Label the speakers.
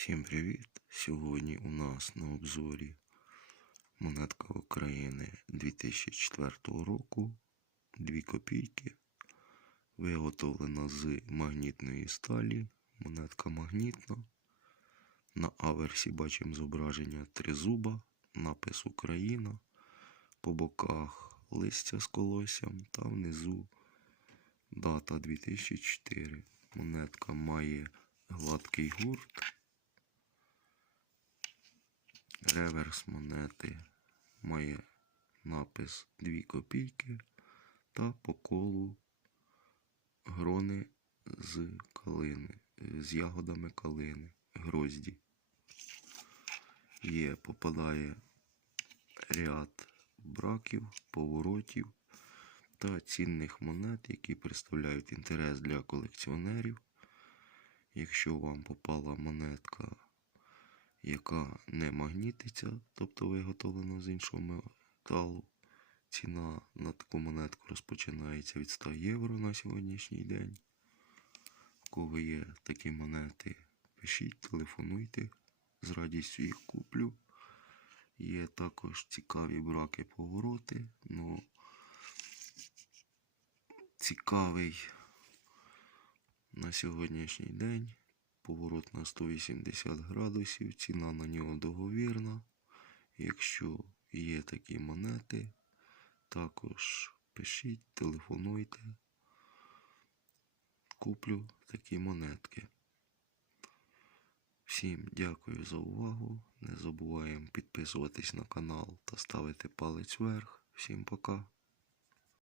Speaker 1: Всім привіт! Сьогодні у нас на обзорі монетка України 2004 року 2 копійки. Виготовлена з магнітної сталі. Монетка магнітна. На аверсі бачимо зображення тризуба, напис Україна. По боках листя з колоссям та внизу дата 2004. Монетка має гладкий гурт. Реверс монети має напис 2 копійки та по колу грони з калини, з ягодами калини, грозді. Є, попадає ряд браків, поворотів та цінних монет, які представляють інтерес для колекціонерів. Якщо вам попала монетка яка не магнітиться, тобто виготовлена з іншого металу. Ціна на таку монетку розпочинається від 100 євро на сьогоднішній день. У кого є такі монети, пишіть, телефонуйте, з радістю їх куплю. Є також цікаві браки повороти. Ну, цікавий на сьогоднішній день поворот на 180 градусів, ціна на нього договірна. Якщо є такі монети, також пишіть, телефонуйте, куплю такі монетки. Всім дякую за увагу. Не забуваємо підписуватись на канал та ставити палець вверх. Всім пока.